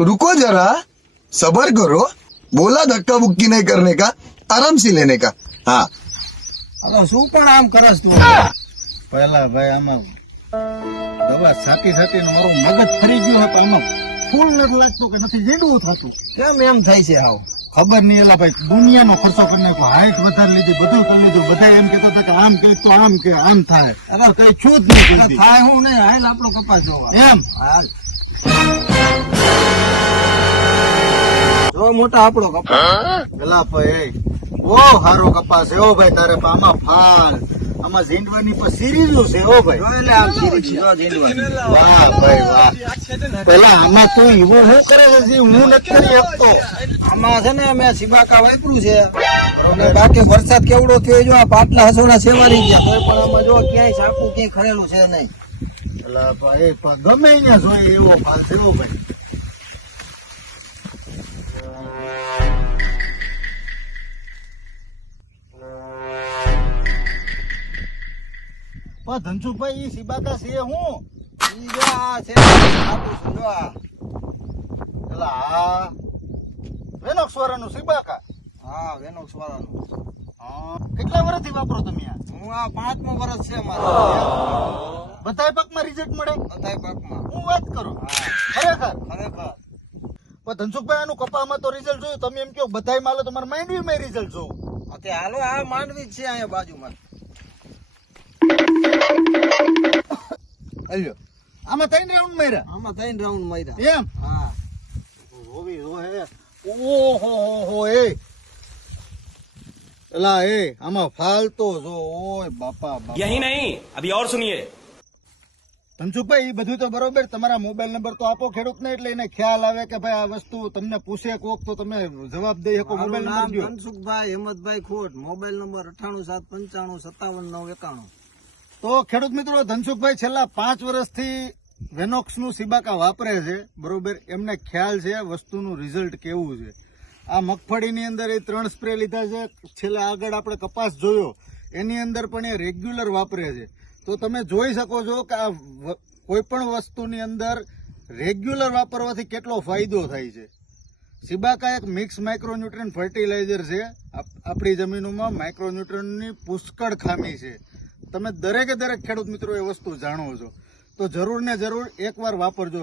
रुको जरा, सबर करो, बोला धक्का बुक्की नहीं करने का, आराम से लेने का. हाँ. હવે શું પણ આમ કરસ તું? પહેલા ભાઈ આમાં દવા છાતી છાતી મારું મગજ ફરી ગયું હતું. આમાં ફૂલ નથી લાગતું કે નથી જીડવું થતું. કેમ એમ થાય છે હાવ? ખબર નહીં. એલા ભાઈ દુનિયાનો ખર્ચો કરી નાખ્યો, હાઈટ વધારે લીધી, બધું કરી લીધું. બધા એમ કહેતા હતા કે આમ કે તો આમ કે આમ થાય. અરે કઈ છું જ નહીં. એટલે થાય હું નહીં, હાલ આપણો કપાસ જોવા. એમ હાલ જો મોટા આપણો કપાસ. પેલા ભાઈ બહુ સારો કપાસ છે. ઓ ભાઈ તારે આમાં ફાલ, આમાં ઝીંડવાની પર સિરીઝું છે. ઓ ભાઈ જો એટલે આમ ધીરે જો જીંદવાની. વાહ ભાઈ વાહ. પેલા આમાં તું એવું શું કરે છે જે હું નથી કરી શકતો? આમાં છે ને મેં સિબાકા વાપર્યું છે અને બાકી વરસાદ કેવડો થયો જો આ પાટલા હસોડા સેવાની ગયા તોય પણ આમાં જો ક્યાંય સાપું ક્યાંય ખરેલું છે નહીં. પેલા ભાઈ ગમે અહીંયા જોઈએ એવો ફાલ છે. ઓ ભાઈ ધનસુખભાઈ ઈ સિબાકા છે હું ઈ જો આ છે સાપું છે જો આ. પેલા આ વેનોક્સ વાળાનું સિબાકા. હા વેનોક્સ વાળાનું. કેટલા વર્ષથી વાપરો તમે આ? હું આ 5મું વર્ષ છે મારે. બધાય પાકમાં રિઝલ્ટ મળે? બધાય પાકમાં. હું વાત કરું ખરેખર. પણ ધનસુખભાઈ આનું કપામાં તો રિઝલ્ટ જોયું. તમે એમ કહો બધાય માલો તમારે માંડવીમાં રિઝલ્ટ જોવું. અત્યારે હાલો આ માંડવી જ છે અહીંયા બાજુમાં. અલ્યો આમાં 3 રાઉન્ડ માર્યા. આમાં 3 રાઉન્ડ માર્યા. એમ હા હોવી હે. ઓહો હો એ એલા એ આમાં ફાલતો જો. ઓય બાપા બાપા. यही नहीं अभी और सुनिए. ધનસુખભાઈ એ બધું તો બરોબર. તમારા મોબાઈલ નંબર તો આપો ખેડૂતને, એટલે એને ખ્યાલ આવે કે ભાઈ આ વસ્તુ તમને પૂછે કોક તો તમે જવાબ દઈ શકો. મારું મોબાઈલ નામ નંબર દો. ધનસુખભાઈ હેમંતભાઈ ખોટ. Mobile number 9875575991. તો ખેડૂત મિત્રો ધનસુખભાઈ છેલ્લા 5 વર્ષથી વેનોક્સ નું સિબાકા વાપરે છે. બરોબર, એમને ખ્યાલ છે વસ્તુનું રિઝલ્ટ કેવું છે. આ મગફળીની અંદર એ 3 સ્પ્રે લીધા છે. છેલ્લા આગળ આપણે કપાસ જોયો એની અંદર પણ એ રેગ્યુલર વાપરે છે. તો તમે જોઈ શકો છો કે આ કોઈ પણ વસ્તુની અંદર રેગ્યુલર વાપરવાથી કેટલો ફાયદો થાય છે. સિબાકા એક મિક્સ માઇક્રોન્યુટ્રન ફર્ટિલાઇઝર છે. આપણી જમીનોમાં માઇક્રોન્યુટ્રનની પુષ્કળ ખામી છે. તમે દરેકે દરેક ખેડૂત મિત્રો એ વસ્તુ જાણો છો, તો જરૂર ને જરૂર એકવાર વાપરજો.